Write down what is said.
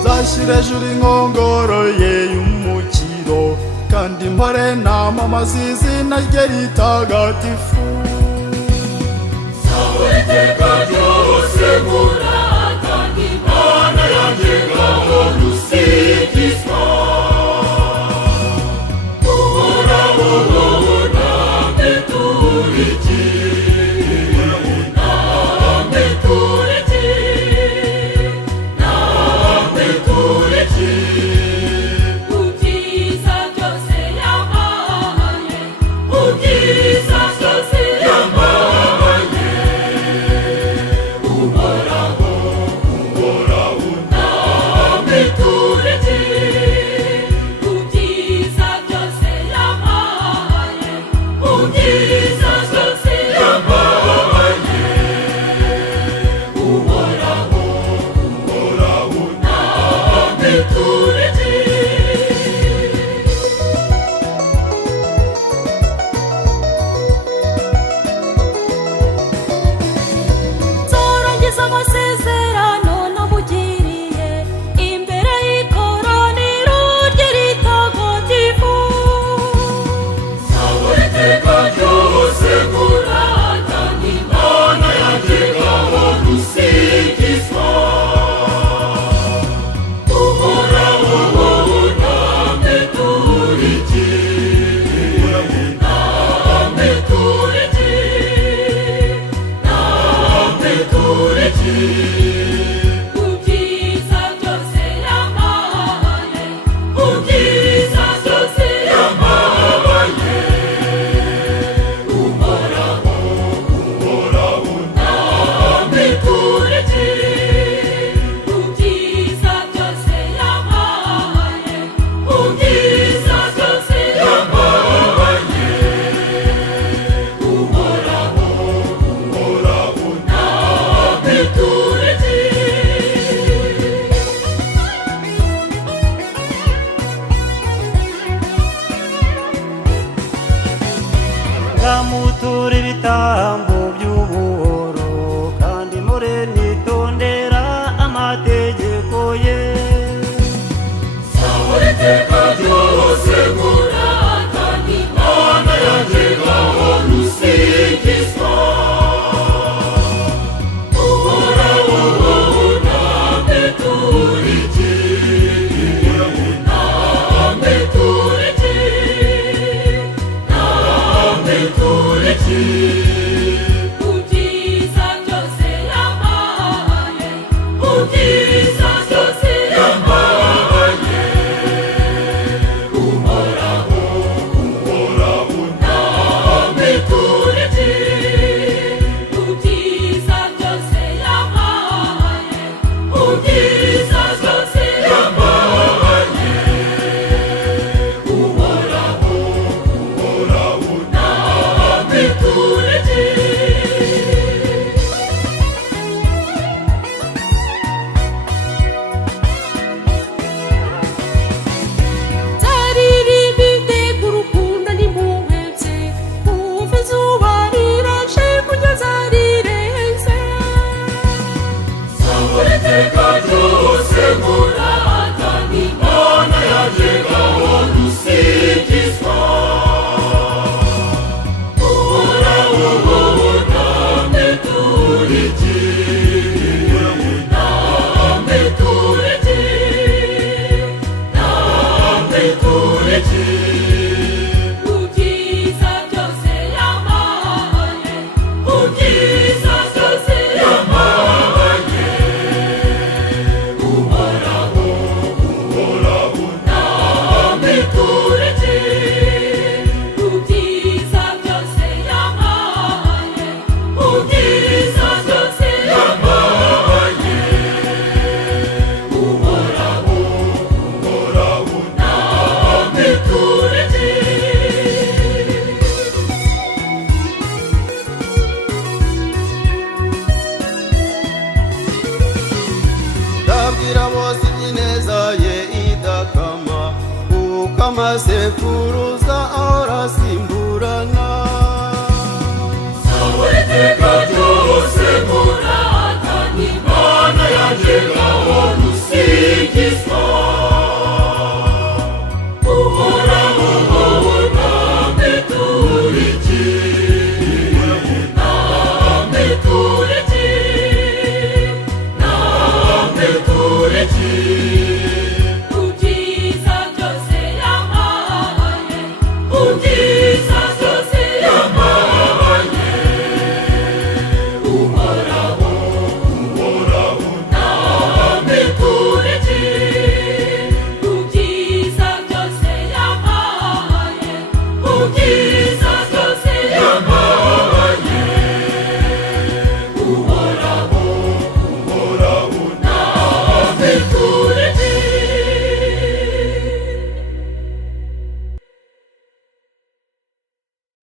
Nzashyira ejuru inkongoro ye y'umukiro, kandi mpore namamaza izina rye ritagatifu. Zaburi iteka ryose murata, Imana yanjye gahora usingizwa. Uhoraho wowe namwe turiki, namwe turiki, namwe turiki. Ubyiza byose yampaye, ubyiza byose yampaye. Uhoraho, Uhoraho namwe turiki, ubyiza byose yampaye, ubyiza byose yampaye. Uhoraho, Uhoraho namwe turiki. Nzarangiza amasezerano namugiriye imbere y'ikoraniro rye ritagatifu. Zaburi iteka ryose murata, Imana yanjye gahora usingizwa. Uhoraho wowe namwe turiki, namwe turiki, namwe turiki. Ubyiza byose yampaye, ubyiza byose yampaye. Uhoraho, Uhoraho namwe turiki, ubyiza byose yampaye, ubyiza byose yampaye. Uhoraho, Uhoraho namwe turiki. Nzamutura ibitambo by'ubuhoro, kandi mpore nitondera amategeko ye. Zaburi iteka ryose murata, Imana yanjye gahora usingizwa. Uhoraho wowe namwe turiki, namwe turiki, namwe turiki. Ujye